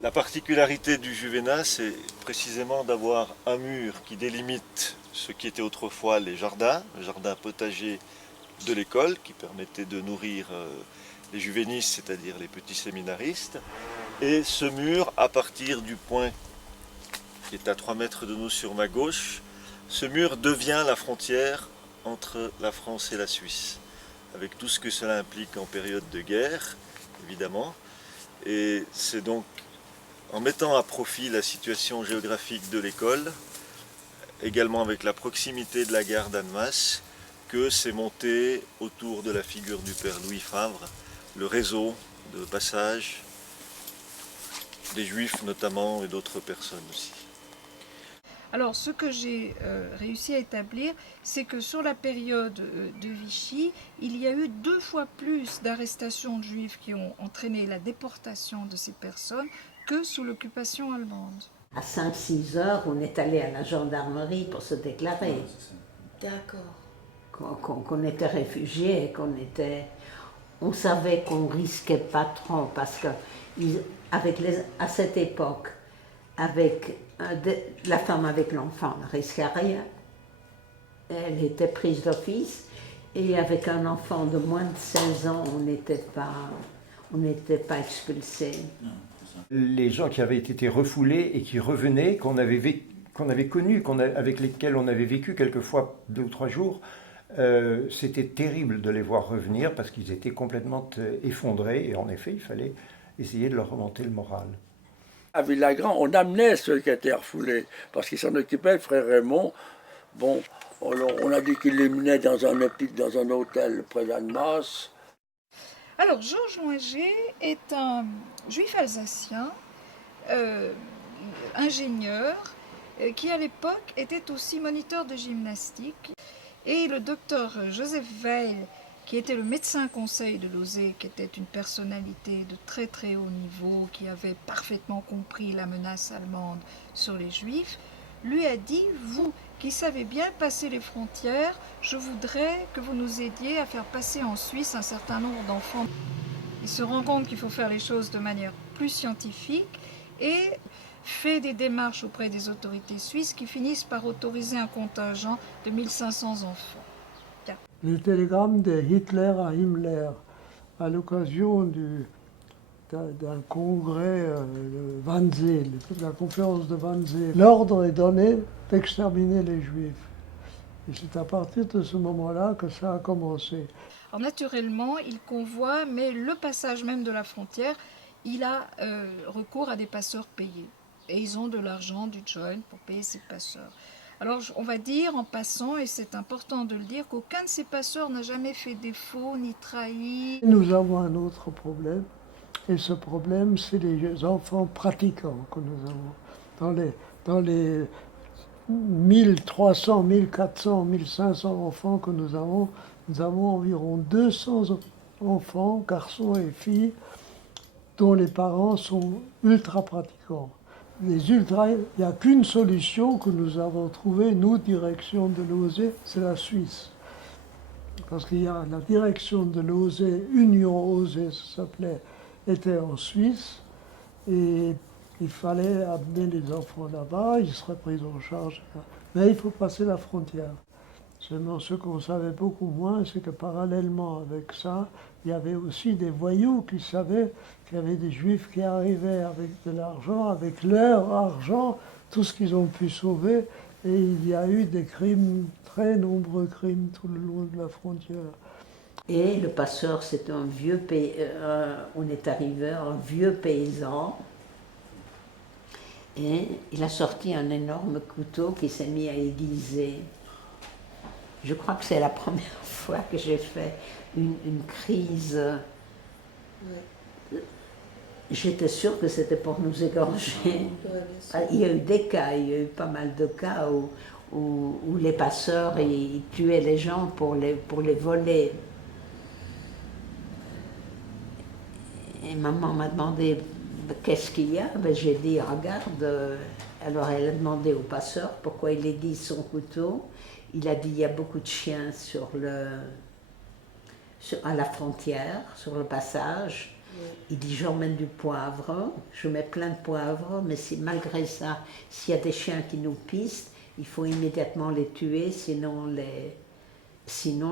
La particularité du Juvénat, c'est précisément d'avoir un mur qui délimite ce qui était autrefois les jardins, le jardin potager de l'école, qui permettait de nourrir les juvénistes, c'est-à-dire les petits séminaristes. Et ce mur, à partir du point qui est à 3 mètres de nous sur ma gauche, ce mur devient la frontière entre la France et la Suisse, avec tout ce que cela implique en période de guerre, évidemment. Et c'est donc en mettant à profit la situation géographique de l'école, également avec la proximité de la gare d'Annemasse, que s'est monté autour de la figure du père Louis Favre le réseau de passage, des juifs notamment et d'autres personnes aussi. Alors, ce que j'ai réussi à établir, c'est que sur la période de Vichy, il y a eu 2 fois plus d'arrestations de juifs qui ont entraîné la déportation de ces personnes que sous l'occupation allemande. À 5-6 heures, on est allé à la gendarmerie pour se déclarer. D'accord. Qu'on était réfugiés et on savait qu'on risquait pas trop parce que à cette époque, avec la femme avec l'enfant ne risquait rien. Elle était prise d'office et avec un enfant de moins de 16 ans, on n'était pas expulsés. Les gens qui avaient été refoulés et qui revenaient, qu'on avait connus, avec lesquels on avait vécu quelquefois 2 ou 3 jours, c'était terrible de les voir revenir parce qu'ils étaient complètement effondrés et en effet, il fallait essayer de leur remonter le moral. À Villagrand, on amenait ceux qui étaient refoulés parce qu'ils s'en occupaient, le frère Raymond. Bon, on a dit qu'il les menait dans un hôtel près d'Annemasse. Alors, Georges Loinger est un juif alsacien, ingénieur, qui à l'époque était aussi moniteur de gymnastique. Et le docteur Joseph Weil, qui était le médecin conseil de Lausée, qui était une personnalité de très très haut niveau, qui avait parfaitement compris la menace allemande sur les juifs, lui a dit « Vous qui savez bien passer les frontières, je voudrais que vous nous aidiez à faire passer en Suisse un certain nombre d'enfants. » Il se rend compte qu'il faut faire les choses de manière plus scientifique et fait des démarches auprès des autorités suisses qui finissent par autoriser un contingent de 1500 enfants. Le télégramme de Hitler à Himmler à l'occasion d'un congrès de Wannsee, la conférence de Wannsee. L'ordre est donné d'exterminer les Juifs. Et c'est à partir de ce moment-là que ça a commencé. Alors naturellement, il convoie, mais le passage même de la frontière, il a recours à des passeurs payés. Et ils ont de l'argent du joint pour payer ces passeurs. Alors on va dire en passant, et c'est important de le dire, qu'aucun de ces passeurs n'a jamais fait défaut ni trahi. Nous avons un autre problème, et ce problème c'est les enfants pratiquants que nous avons. Dans les 1300, 1400, 1500 enfants que nous avons environ 200 enfants, garçons et filles, dont les parents sont ultra pratiquants. Les ultras, il n'y a qu'une solution que nous avons trouvée, nous, direction de Lausée, c'est la Suisse. Parce qu'il y a la direction de Lausée, Union Osée, ça s'appelait, était en Suisse, et il fallait amener les enfants là-bas, ils seraient pris en charge. Mais il faut passer la frontière. Seulement, ce qu'on savait beaucoup moins, c'est que parallèlement avec ça, il y avait aussi des voyous qui savaient qu'il y avait des juifs qui arrivaient avec de l'argent, avec leur argent, tout ce qu'ils ont pu sauver. Et il y a eu des crimes, très nombreux crimes tout le long de la frontière. Et le passeur, c'est un vieux on est arrivé, un vieux paysan. Et il a sorti un énorme couteau qui s'est mis à aiguiser. Je crois que c'est la première fois que j'ai fait une crise. J'étais sûre que c'était pour nous égorger. Il y a eu des cas, il y a eu pas mal de cas où les passeurs ils tuaient les gens pour les voler. Et maman m'a demandé qu'est-ce qu'il y a. J'ai dit regarde. Alors elle a demandé au passeur pourquoi il aiguise son couteau. Il a dit il y a beaucoup de chiens à la frontière, sur le passage. Il dit j'emmène du poivre, je mets plein de poivre, mais malgré ça, s'il y a des chiens qui nous pistent, il faut immédiatement les tuer, sinon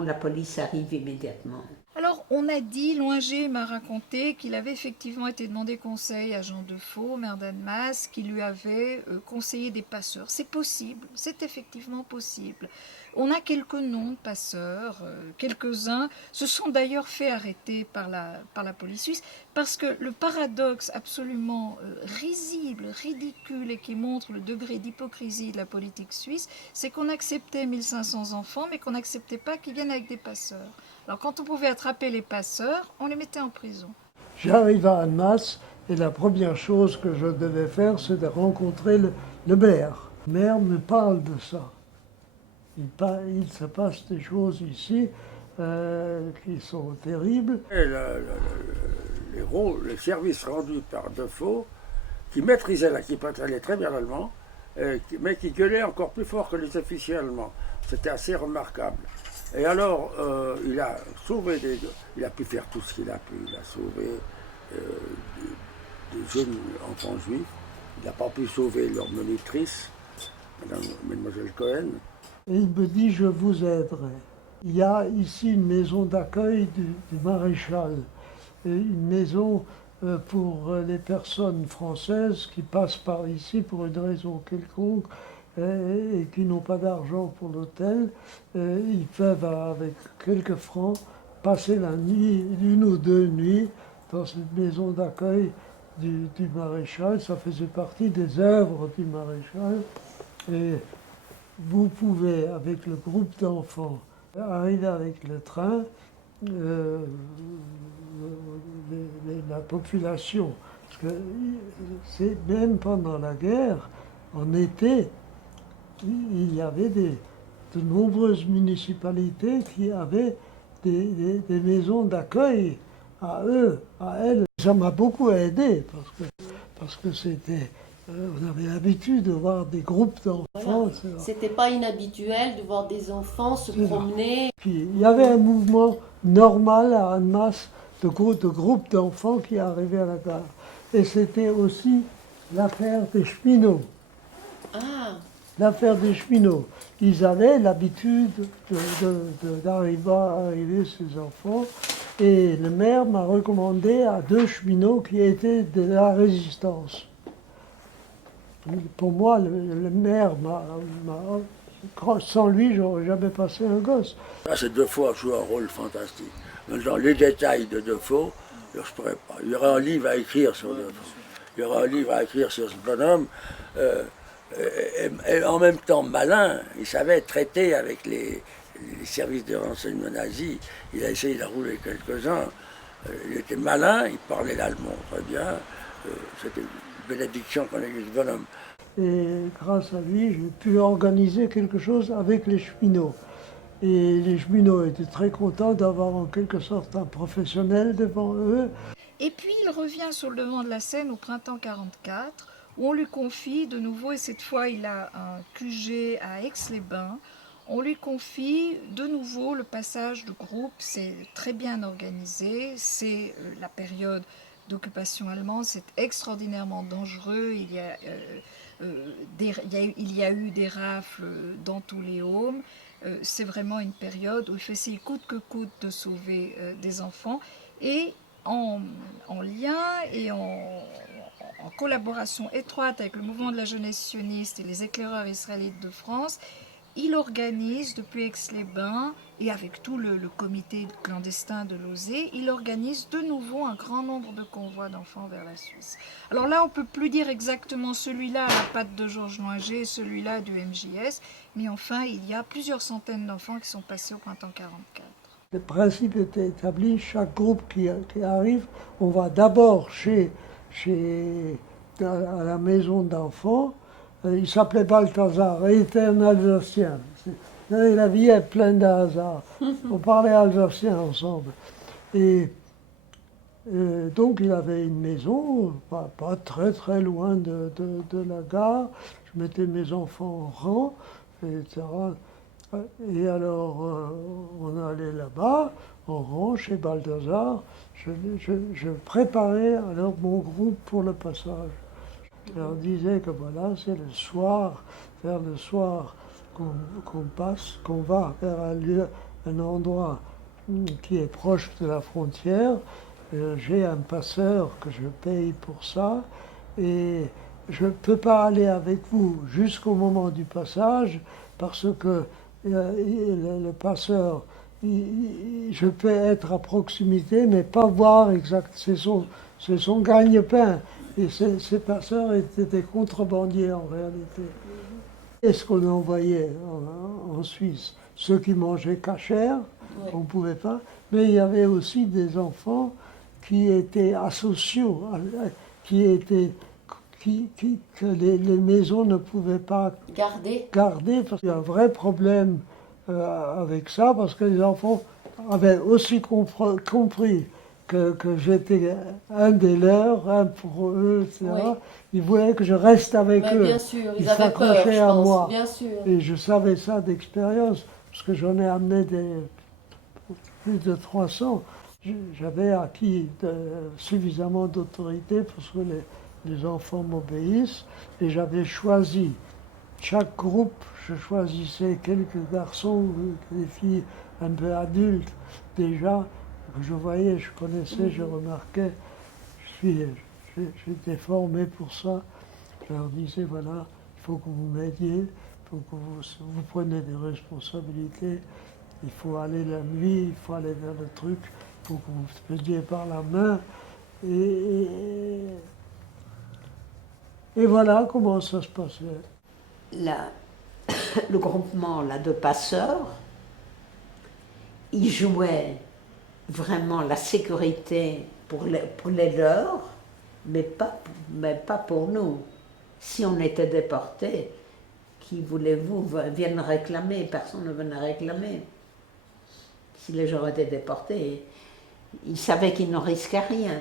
la police arrive immédiatement. Alors, on a dit, Loinger m'a raconté qu'il avait effectivement été demandé conseil à Jean Defoe, maire d'Annemasse, qui lui avait conseillé des passeurs. C'est possible, c'est effectivement possible. On a quelques noms de passeurs, quelques-uns se sont d'ailleurs fait arrêter par la police suisse, parce que le paradoxe absolument risible, ridicule, et qui montre le degré d'hypocrisie de la politique suisse, c'est qu'on acceptait 1500 enfants, mais qu'on n'acceptait pas qu'ils viennent avec des passeurs. Alors quand on pouvait attraper les passeurs, on les mettait en prison. J'arrive à Annemasse et la première chose que je devais faire, c'est de rencontrer le maire. Le maire me parle de ça. Il se passe des choses ici qui sont terribles. Et les services rendus par Defoe, qui maîtrisait qui parlait très bien l'allemand, mais qui gueulait encore plus fort que les officiers allemands. C'était assez remarquable. Et alors, il a sauvé il a pu faire tout ce qu'il a pu. Il a sauvé des jeunes enfants juifs. Il n'a pas pu sauver leur monitrice, Mademoiselle Cohen. Et il me dit, je vous aiderai. Il y a ici une maison d'accueil du maréchal, une maison pour les personnes françaises qui passent par ici pour une raison quelconque et qui n'ont pas d'argent pour l'hôtel. Ils peuvent, avec quelques francs, passer la nuit, 1 ou 2 nuits, dans cette maison d'accueil du maréchal. Ça faisait partie des œuvres du maréchal. Et vous pouvez, avec le groupe d'enfants, arriver avec le train, la population. Parce que c'est même pendant la guerre, en été, il y avait de nombreuses municipalités qui avaient des maisons d'accueil à eux, à elles. Ça m'a beaucoup aidé parce que c'était... on avait l'habitude de voir des groupes d'enfants. Voilà. C'était pas inhabituel de voir des enfants se promener. Puis, il y avait un mouvement normal à Annemasse de groupes d'enfants qui arrivaient à la gare. Et c'était aussi l'affaire des cheminots. Ah. L'affaire des cheminots. Ils avaient l'habitude d'arriver ces enfants. Et le maire m'a recommandé à 2 cheminots qui étaient de la résistance. Pour moi, le maire sans lui, j'aurais jamais passé un gosse. Ces Defoe a joué un rôle fantastique. Dans les détails de Defoe, je ne pourrais pas. Il y aurait un livre à écrire sur Defoe. Il y aurait un livre à écrire sur ce bonhomme. Et en même temps malin, il savait traiter avec les services de renseignement nazis. Il a essayé d'enrouler quelques-uns. Il était malin, il parlait l'allemand très bien. C'était une bénédiction qu'on ait eu ce bonhomme. Et grâce à lui, j'ai pu organiser quelque chose avec les cheminots. Et les cheminots étaient très contents d'avoir en quelque sorte un professionnel devant eux. Et puis il revient sur le devant de la scène au printemps 1944, où on lui confie de nouveau, et cette fois il a un QG à Aix-les-Bains, on lui confie de nouveau le passage de groupe. C'est très bien organisé, c'est la période d'occupation allemande, c'est extraordinairement dangereux. Il y a eu des rafles dans tous les homes. C'est vraiment une période où il fait essayer coûte que coûte de sauver des enfants. Et en lien et en collaboration étroite avec le mouvement de la jeunesse sioniste et les éclaireurs israélites de France, il organise depuis Aix-les-Bains, et avec tout le comité clandestin de l'OSE, il organise de nouveau un grand nombre de convois d'enfants vers la Suisse. Alors là, on ne peut plus dire exactement celui-là à la patte de Georges Noinger, celui-là du MJS, mais enfin, il y a plusieurs centaines d'enfants qui sont passés au printemps 1944. Le principe était établi, chaque groupe qui arrive, on va d'abord à la maison d'enfants. Il s'appelait Balthazar, il était un Alsacien. La vie est pleine de hasard. On parlait alsacien ensemble. Et donc il avait une maison, pas très très loin de la gare. Je mettais mes enfants en rang, etc. Et alors on allait là-bas, en rang, chez Balthazar. Je préparais alors mon groupe pour le passage. Je leur disais que voilà, c'est le soir, vers le soir, qu'on va vers un endroit qui est proche de la frontière. J'ai un passeur que je paye pour ça et je ne peux pas aller avec vous jusqu'au moment du passage parce que le passeur, je peux être à proximité mais pas voir exact. C'est son gagne-pain. Et ces passeurs étaient des contrebandiers en réalité. Est-ce qu'on envoyait en Suisse ceux qui mangeaient cachère, on ne pouvait pas, mais il y avait aussi des enfants qui étaient asociaux, que les maisons ne pouvaient pas garder, parce qu'il y a un vrai problème avec ça, parce que les enfants avaient aussi compris que j'étais un des leurs, un pour eux, etc. Oui. Ils voulaient que je reste avec eux. Bien sûr, Ils avaient peur, s'accrochaient je à pense, moi. bien sûr. Et je savais ça d'expérience, parce que j'en ai amené plus de 300. J'avais acquis suffisamment d'autorité pour que les enfants m'obéissent, et j'avais choisi chaque groupe. Je choisissais quelques garçons, des filles un peu adultes déjà, que je voyais, je connaissais, je remarquais. J'étais formé pour ça. Je leur disais, voilà, il faut que vous m'aidiez, il faut que vous preniez des responsabilités, il faut aller la nuit, il faut aller vers le truc, il faut que vous faisiez par la main. Et voilà comment ça se passait. Le groupement là, de passeurs, il jouait vraiment la sécurité pour les leurs, mais pas pour nous. Si on était déportés, qui voulez-vous viennent réclamer? Personne ne venait réclamer. Si les gens étaient déportés, ils savaient qu'ils ne risquaient rien.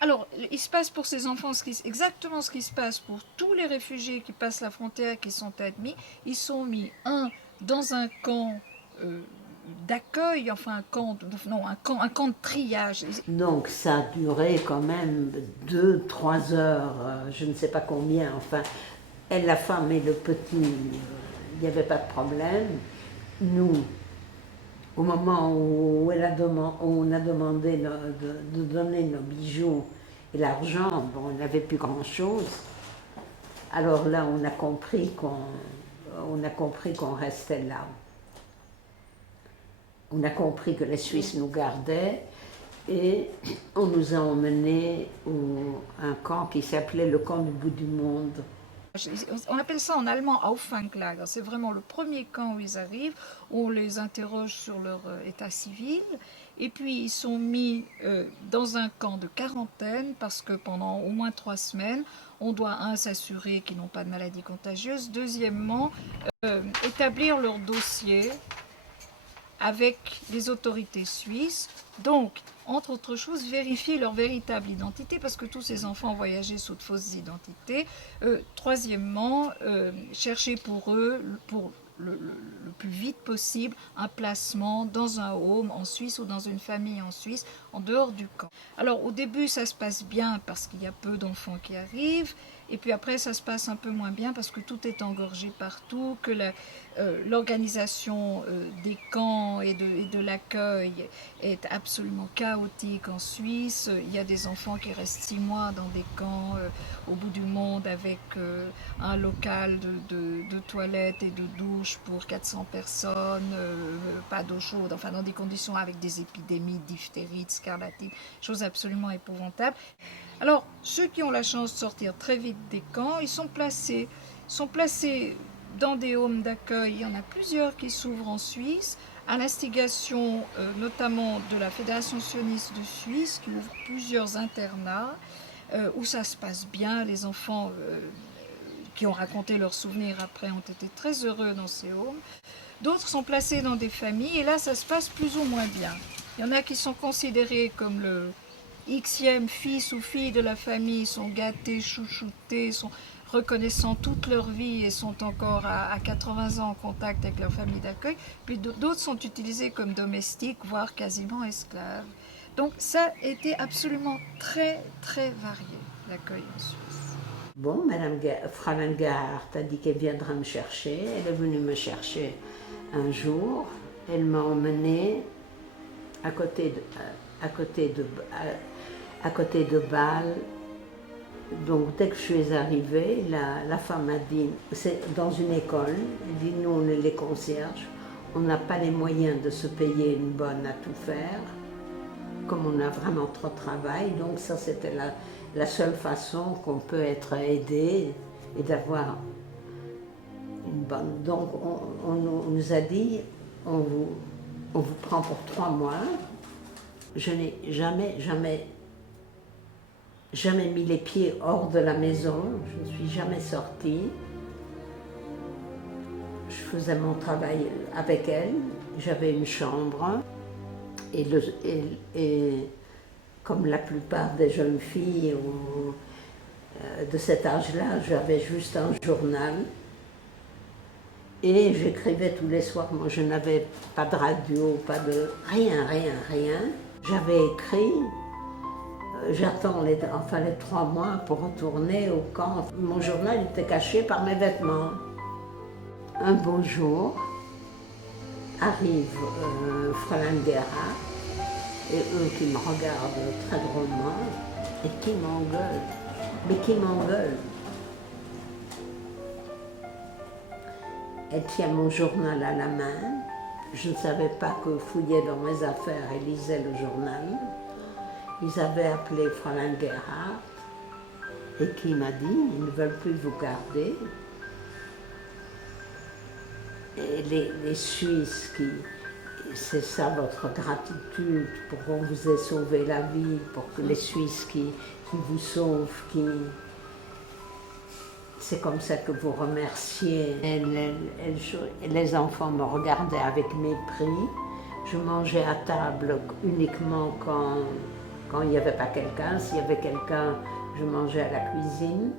Alors, il se passe pour ces enfants exactement ce qui se passe pour tous les réfugiés qui passent la frontière, qui sont admis. Ils sont mis, dans un camp d'accueil, enfin un camp de triage. Donc ça a duré quand même 2-3 heures, je ne sais pas combien, enfin, elle, la femme et le petit, il n'y avait pas de problème. Nous, au moment où on a demandé de donner nos bijoux et l'argent, bon, on n'avait plus grand-chose. Alors là, on a compris qu'on restait là. On a compris que les Suisses nous gardaient et on nous a emmenés à un camp qui s'appelait le camp du bout du monde. On appelle ça en allemand Auffanglager. C'est vraiment le premier camp où ils arrivent. On les interroge sur leur état civil. Et puis ils sont mis dans un camp de quarantaine parce que pendant au moins 3 semaines, on doit, s'assurer qu'ils n'ont pas de maladie contagieuse. Deuxièmement, établir leur dossier avec les autorités suisses, donc, entre autres choses, vérifier leur véritable identité, parce que tous ces enfants voyageaient sous de fausses identités. Troisièmement, chercher pour eux, pour le plus vite possible, un placement dans un home en Suisse ou dans une famille en Suisse, en dehors du camp. Alors, au début, ça se passe bien, parce qu'il y a peu d'enfants qui arrivent, et puis après, ça se passe un peu moins bien, parce que tout est engorgé partout, que l'organisation des camps et de l'accueil est absolument chaotique en Suisse. Il y a des enfants qui restent 6 mois dans des camps au bout du monde avec un local de toilettes et de douches pour 400 personnes, pas d'eau chaude, enfin dans des conditions avec des épidémies, diphtérie, scarlatine, choses absolument épouvantables. Alors, ceux qui ont la chance de sortir très vite des camps, ils sont placés dans des homes d'accueil. Il y en a plusieurs qui s'ouvrent en Suisse, à l'instigation notamment de la Fédération sioniste de Suisse, qui ouvre plusieurs internats, où ça se passe bien. Les enfants qui ont raconté leurs souvenirs après ont été très heureux dans ces homes. D'autres sont placés dans des familles, et là ça se passe plus ou moins bien. Il y en a qui sont considérés comme le Xème fils ou fille de la famille, sont gâtés, chouchoutés, sont reconnaissants toute leur vie et sont encore à 80 ans en contact avec leur famille d'accueil. Puis d'autres sont utilisés comme domestiques, voire quasiment esclaves. Donc ça a été absolument très, très varié, l'accueil en Suisse. Bon, Fräulein Gerhardt a dit qu'elle viendra me chercher. Elle est venue me chercher un jour. Elle m'a emmenée à côté de Bâle. Donc dès que je suis arrivée, la femme a dit, c'est dans une école, elle dit, nous on est les concierges, on n'a pas les moyens de se payer une bonne à tout faire, comme on a vraiment trop de travail, donc ça c'était la seule façon qu'on peut être aidé et d'avoir une bonne. Donc on nous a dit, on vous prend pour 3 mois, Je n'ai jamais mis les pieds hors de la maison, je ne suis jamais sortie. Je faisais mon travail avec elle, j'avais une chambre et comme la plupart des jeunes filles de cet âge-là, j'avais juste un journal et j'écrivais tous les soirs. Moi, je n'avais pas de radio, pas de rien. J'avais écrit, j'attends les 3 mois pour retourner au camp. Mon journal était caché par mes vêtements. Un beau jour, arrive Fräulein Gerhard et eux qui me regardent très drôlement et qui m'engueulent. Mais qui m'engueulent. Elle tient mon journal à la main. Je ne savais pas que fouillait dans mes affaires et lisait le journal. Ils avaient appelé Fräulein Gerhard et qui m'a dit « ils ne veulent plus vous garder ». Et les Suisses c'est ça votre gratitude pour qu'on vous ait sauvé la vie, pour que les Suisses qui vous sauvent, c'est comme ça que vous remerciez. Les enfants me regardaient avec mépris. Je mangeais à table uniquement quand il n'y avait pas quelqu'un. S'il y avait quelqu'un, je mangeais à la cuisine.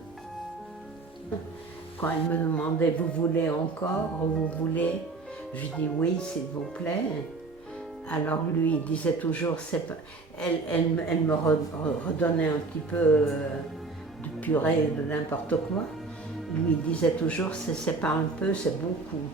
Quand elle me demandait « vous voulez encore » ou « vous voulez », je dis « oui, s'il vous plaît ». Alors lui, il disait toujours, elle me redonnait un petit peu de purée, de n'importe quoi. Lui, il disait toujours, c'est pas un peu, c'est beaucoup.